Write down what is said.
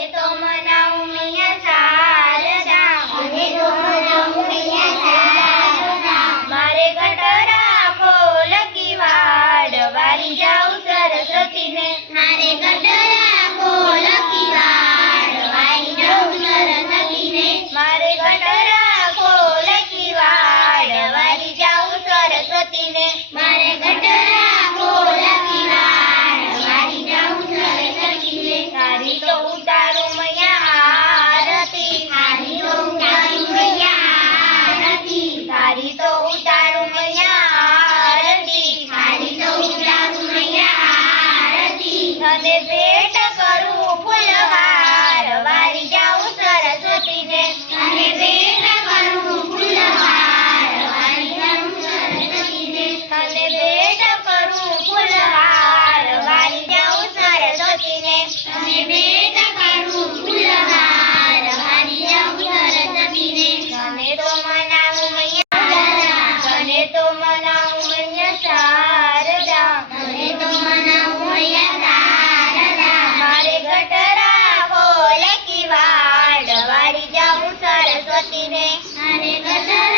तो मनाऊं मैया शारदा, મને તો મનાऊं मैया शारदा, मारे गटरा खोल की वाड़, वारी जाऊं सरस्वती ने, मारे गटरा खोल की वाड़, वारी जाऊं सरस्वती ने, मारे गटरा खोल की वाड़, वारी जाऊं सरस्वती ने, मारे गटरा खोल की वाड़, वारी जाऊं सरस्वती ने, तारी तो उतारूं मैया आरती, तारी तो उतारूं मैया आरती, तारी तो उतारूं मैया आरती, तारी तो उतारूं मैया आरती, तने भेट करूं फूलहार, वारी जाऊं सरस्वती ने, तने भेट करूं फूलहार, वारी जाऊं सरस्वती ने, तने भेट करूं फूलहार, वारी जाऊं सरस्वती ने, तने भेट करूं फूलहार, वारी जाऊं सरस्वती ने, तने तो मनाऊं मैया शारदा, तने तो मनाऊं मैया शारदा, तने तो मनाऊं मैया शारदा, मारे गटरा खोल की वाड़, वारी जाऊं सरस्वती ने, मारे गटरा